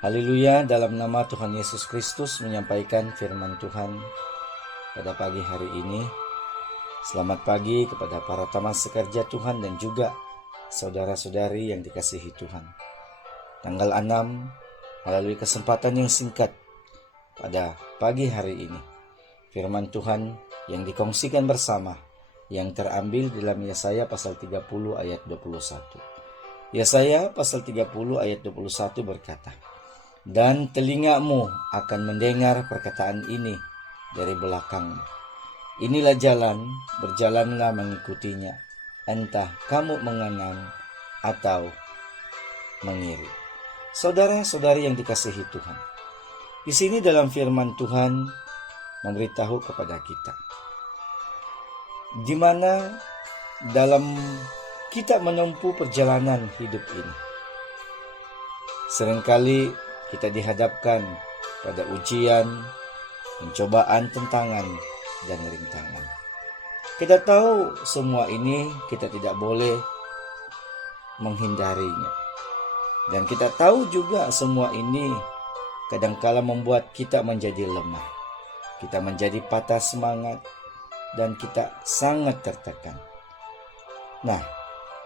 Haleluya, dalam nama Tuhan Yesus Kristus menyampaikan firman Tuhan pada pagi hari ini. Selamat pagi kepada para taman sekerja Tuhan dan juga saudara-saudari yang dikasihi Tuhan. Tanggal 6 melalui kesempatan yang singkat pada pagi hari ini. Firman Tuhan yang dikongsikan bersama yang terambil dalam Yesaya pasal 30 ayat 21. Yesaya pasal 30 ayat 21 berkata, "Dan telingamu akan mendengar perkataan ini dari belakangmu. Inilah jalan, berjalanlah mengikutinya, entah kamu mengenal atau mengiri." Saudara-saudari yang dikasihi Tuhan, di sini dalam firman Tuhan memberitahu kepada kita, di mana dalam kita menempuh perjalanan hidup ini, seringkali kita dihadapkan pada ujian, pencobaan, tentangan, dan rintangan. Kita tahu semua ini kita tidak boleh menghindarinya. Dan kita tahu juga semua ini kadangkala membuat kita menjadi lemah. Kita menjadi patah semangat dan kita sangat tertekan. Nah,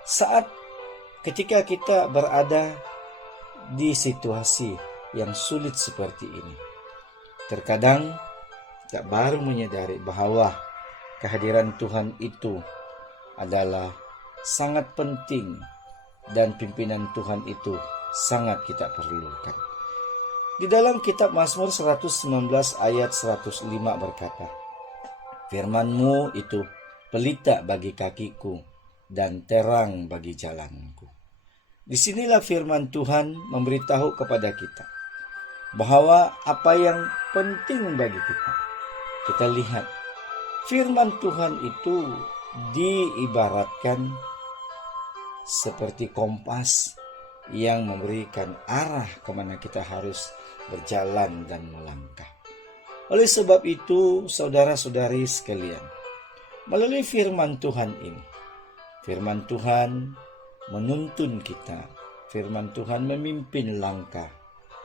saat ketika kita berada di situasi yang sulit seperti ini, terkadang kita baru menyadari bahwa kehadiran Tuhan itu adalah sangat penting dan pimpinan Tuhan itu sangat kita perlukan. Di dalam kitab Mazmur 119 ayat 105 berkata, "Firman-Mu itu pelita bagi kakiku dan terang bagi jalanku." Disinilah firman Tuhan memberitahu kepada kita bahwa apa yang penting bagi kita. Kita lihat firman Tuhan itu diibaratkan seperti kompas yang memberikan arah kemana kita harus berjalan dan melangkah. Oleh sebab itu, saudara-saudari sekalian, melalui firman Tuhan ini, firman Tuhan menuntun kita, firman Tuhan memimpin langkah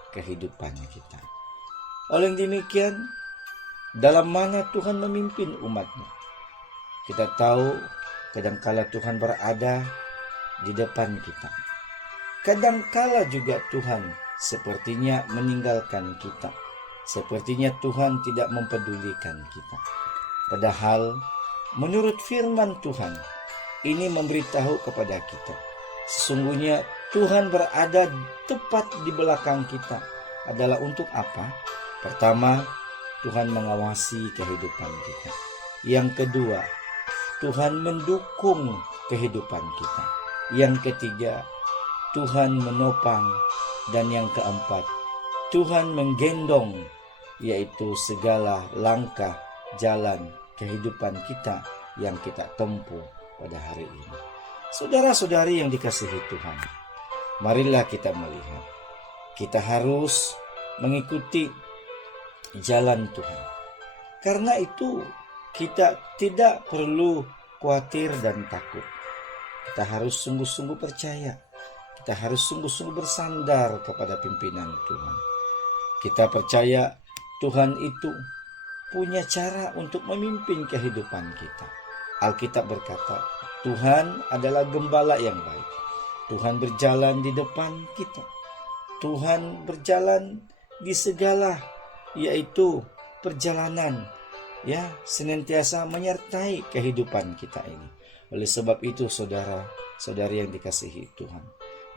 kehidupan kita. Oleh demikian, dalam mana Tuhan memimpin umat-Nya, kita tahu kadangkala Tuhan berada di depan kita. Kadangkala juga Tuhan sepertinya meninggalkan kita. Sepertinya Tuhan tidak mempedulikan kita. Padahal menurut firman Tuhan ini memberitahu kepada kita, sesungguhnya Tuhan berada tepat di belakang kita adalah untuk apa? Pertama, Tuhan mengawasi kehidupan kita. Yang kedua, Tuhan mendukung kehidupan kita. Yang ketiga, Tuhan menopang. Dan yang keempat, Tuhan menggendong, yaitu segala langkah jalan kehidupan kita yang kita tempuh pada hari ini. Saudara-saudari yang dikasihi Tuhan, marilah kita melihat, kita harus mengikuti jalan Tuhan. Karena itu kita tidak perlu khawatir dan takut. Kita harus sungguh-sungguh percaya. Kita harus sungguh-sungguh bersandar kepada pimpinan Tuhan. Kita percaya Tuhan itu punya cara untuk memimpin kehidupan kita. Alkitab berkata, Tuhan adalah gembala yang baik. Tuhan berjalan di depan kita. Tuhan berjalan di segala, yaitu perjalanan, senantiasa menyertai kehidupan kita ini. Oleh sebab itu, saudara-saudari yang dikasihi Tuhan,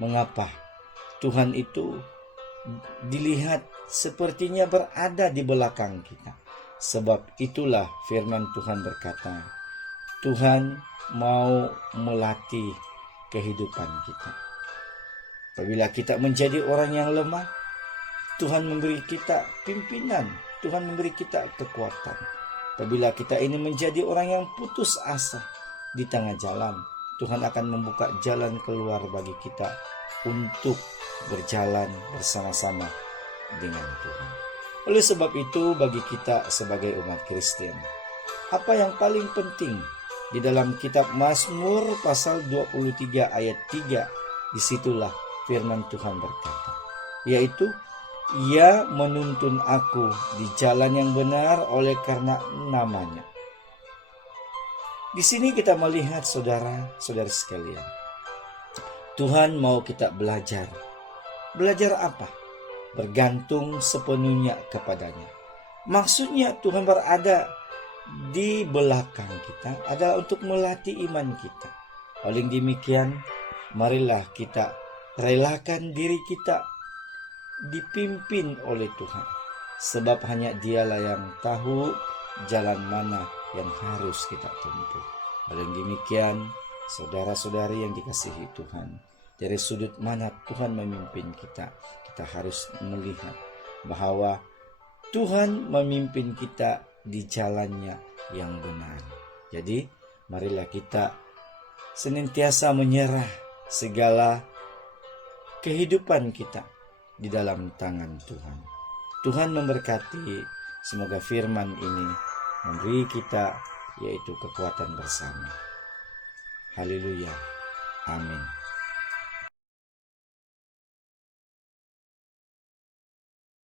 mengapa Tuhan itu dilihat sepertinya berada di belakang kita? Sebab itulah firman Tuhan berkata, Tuhan mau melatih kehidupan kita. Apabila kita menjadi orang yang lemah, Tuhan memberi kita pimpinan, Tuhan memberi kita kekuatan. Apabila kita ini menjadi orang yang putus asa di tengah jalan, Tuhan akan membuka jalan keluar bagi kita untuk berjalan bersama-sama dengan Tuhan. Oleh sebab itu, bagi kita sebagai umat Kristen, apa yang paling penting di dalam kitab Mazmur pasal 23 ayat 3, disitulah firman Tuhan berkata, yaitu Ia menuntun aku di jalan yang benar oleh karena namanya. Di sini kita melihat saudara-saudari sekalian, Tuhan mau kita belajar. Belajar apa? Bergantung sepenuhnya kepadanya. Maksudnya Tuhan berada di belakang kita adalah untuk melatih iman kita. Oleh demikian, marilah kita relakan diri kita dipimpin oleh Tuhan. Sebab hanya Dialah yang tahu jalan mana yang harus kita tempuh. Oleh demikian, saudara-saudari yang dikasihi Tuhan, dari sudut mana Tuhan memimpin kita, kita harus melihat bahwa Tuhan memimpin kita di jalannya yang benar. Jadi, marilah kita senantiasa menyerah segala kehidupan kita di dalam tangan Tuhan. Tuhan memberkati, semoga firman ini memberi kita yaitu kekuatan bersama. Haleluya. Amin.